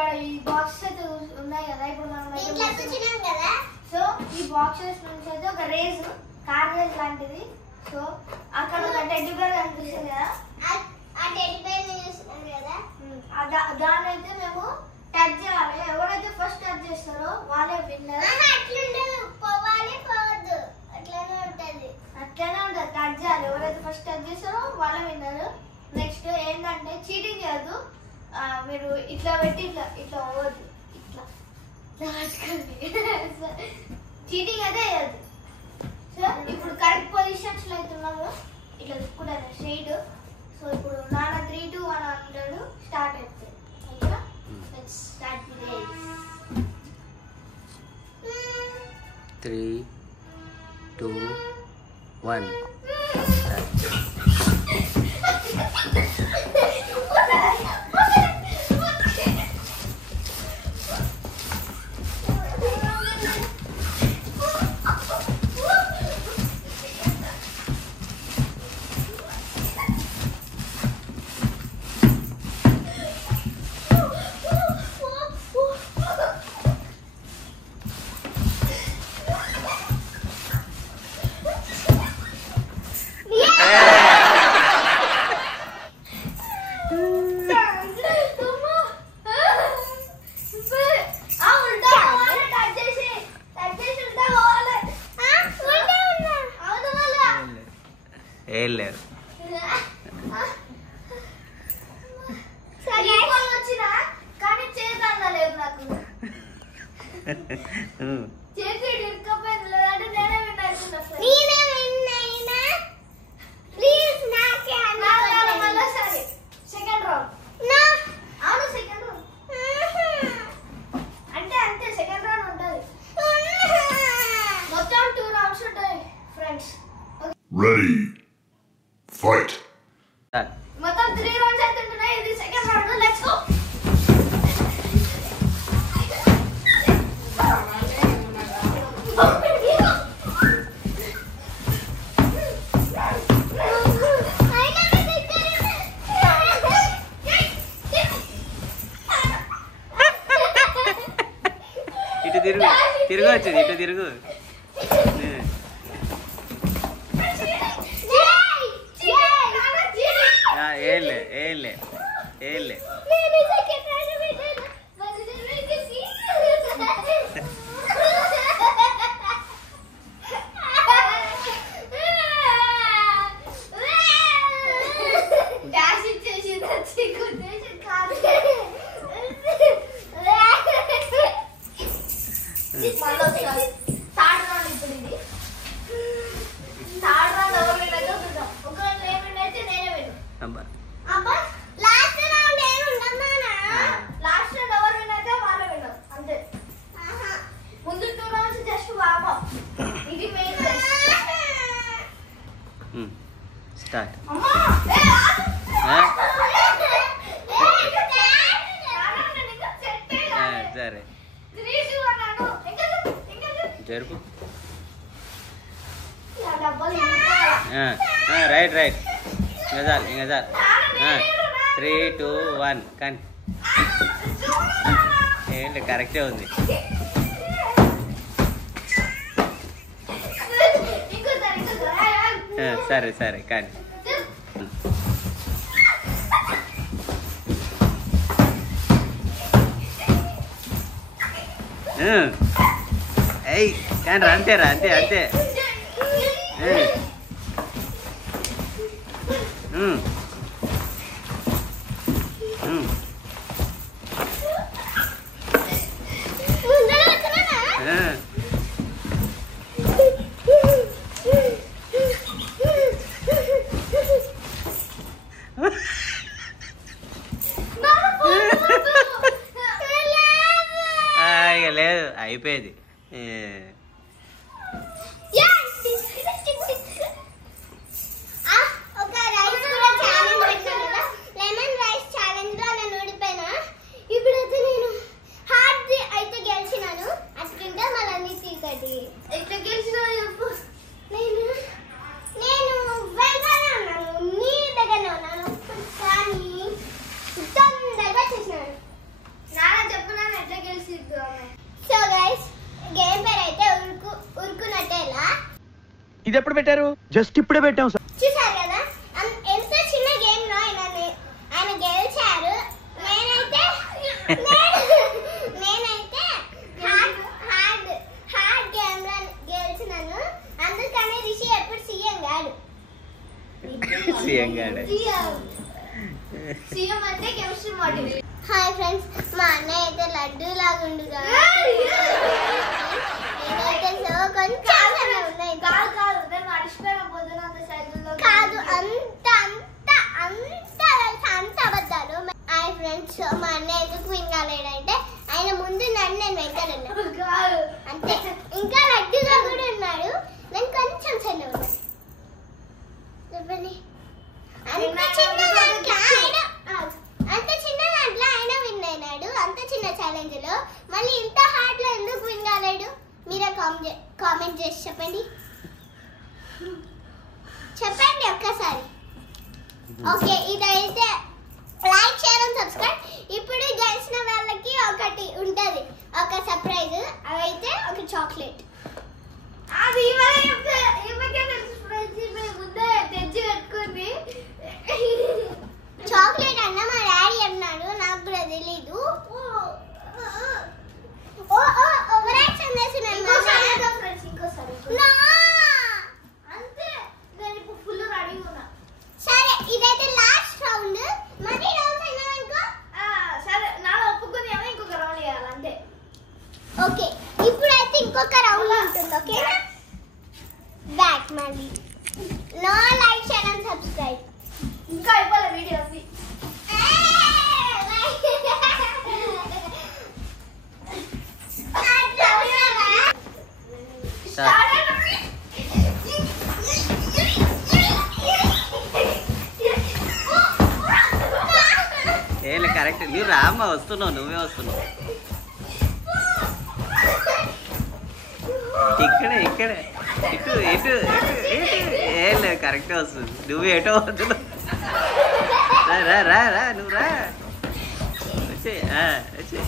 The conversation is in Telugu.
ఇక్కడ ఈ బాక్సెస్ అయితే ఉన్నాయి కదా, ఇప్పుడు మనం కదా. సో ఈ బాక్సెస్ నుంచి అయితే ఒక రేస్, కార్ రేస్ లాంటిది. సో అక్కడ ఒక టెడ్డీ బేర్ కనిపిస్తుంది కదా, ఆ టెడ్డీ బేర్ చూస్తున్నాం కదా, దాన్ని అయితే మేము టచ్ చేయాలి. ఎవరైతే ఫస్ట్ టచ్ చేస్తారో వాళ్ళే విన్నర్. పోవాలి పోవద్దు, అట్లనే ఉంటుంది. టచ్ చేయాలి. ఎవరైతే ఫస్ట్ టచ్ చేస్తారో వాళ్ళే విన్నర్. నెక్స్ట్ ఏంటంటే చీటింగ్ చేయద్దు. మీరు ఇట్లా పెట్టి ఇట్లా ఇట్లా పోవద్దు, ఇట్లా చీటింగ్ అయితే వేయద్దు. సో ఇప్పుడు కరెక్ట్ పొజిషన్స్ లో అయితే ఉన్నాము. ఇట్లా తిప్పుకుంటాను స్ట్రైట్. సో ఇప్పుడు నాన్న 3, 2, 1 అంటాడు, స్టార్ట్ అయితే స్టార్ట్ 3, 2, 1 ఏం లేదు. కానీ చేతి అందలేదు నాకు. సెకండ్ రౌండ్ అవును, సెకండ్ రౌండ్ అంటే అంతే. సెకండ్ రౌండ్ ఉంటుంది, మొత్తం 2 రౌండ్స్ ఉంటాయి ఫ్రెండ్స్. Ready, fight. మొత్తం 3 రౌండ్స్ అయితే ఉంటున్నాయి. ఇది సెకండ్ రౌండ్. Let's go. ఇటు తిరుగు, తిరుగు వచ్చింది, ఇటు తిరుగు. ఏలే ఏలే ఏలే డాష్ ఇచ్చేసి కొట్టేసి కాదు. Third round. ఇప్పుడు ఇది థర్డ్ రౌండ్. ఎవరు విన్నర్ చూద్దాం. ఒకవేళ నేను విన్ అయితే నేనే win. Last round last round ఎవరు విన్ అయితే వాళ్ళే విన్నర్ అంతే. ముందు 2 రౌండ్స్ జస్ట్ వార్మ్ అప్. ఇది మెయిన్ స్టార్ట్. సరే జరుపు. Right right. ఇంకా చాలు, ఇంకా చాలు. 3, 2, 1 కానీ ఏంటి కరెక్టే ఉంది. సరే సరే కానీ ఏయ్ కానీ రా, అంతే రా, అంతే అంతే. ఇక లేదు, అయిపోయేది. నాన్న ఇది ఎప్పుడు పెట్టారు? జస్ట్ ఇప్పుడే పెట్టాం సార్. చూసారు కదా ఎంత చిన్న గేమ్ లో ఆయన గెలిచారు. నేనైతే హార్డ్ గేమ్ లో గెలిచినాను. అందుకని రిషి ఎప్పుడు సీఎం గాడు. సీఎం అంటే కెమిస్ట్రీ మాడ్యూల్. హాయ్ ఫ్రెండ్స్, మా అన్నయ్య అయితే లడ్డు లాగా ఉండుగా కాదు అంత అబద్ధాలు. హాయ్ ఫ్రెండ్స్, మా అన్నయ్య ఎందుకు విన్ కాలేడంటే ఆయన ముందు నన్ను నేను వెంకటన్నా అంతే. ఇంకా లడ్డుగా కూడా ఉన్నాడు, నేను కొంచెం చిన్న ఉన్నా. చెప్పండి అంత చిన్న దాంట్లో ఆయన విన్ అయినాడు. అంత చిన్న ఛాలెంజ్ లో మళ్ళీ ఇంత హార్డ్ లో ఎందుకు విన్ కాలేడు? మీరే కామెంట్ చేసి చెప్పండి ఒక్కసారి. ఓకే, ఇదైతే లైక్, షేర్ అండ్ సబ్స్క్రైబ్. ఇప్పుడు గెలిచిన వాళ్ళకి ఒకటి ఉంటది, ఒక సర్ప్రైజ్. అవైతే ఒక చాక్లెట్. అది తెచ్చి పెట్టుకుంది. చాక్లెట్ అన్న మా డాడీ అన్నాడు, నాకు కూడా తెలీదు. సరే, ఇదైతే లాస్ట్ రౌండ్. మళ్ళీ రౌండ్స్ అయినాక సరే నా ఒప్పుకుని ఇంకొక రౌండ్ చేయాలి అంతే. ఓకే, ఇప్పుడైతే ఇంకొక రౌండ్ ఉంటుంది. ఓకేనా? బ్యాక్ మళ్ళీ no like, share and subscribe. ఇంకా అయిపోలే వీడియో. కరెక్ట్, నువ్వు రామ్మ వస్తున్నావు, నువ్వే వస్తున్నావు. ఇక్కడ ఇక్కడ ఇటు ఇటు ఇటు ఏం లేదు, కరెక్టే వస్తుంది. నువ్వు ఎటో వస్తున్నావు. రా రా రా, నువ్వు రా, వచ్చే వచ్చే.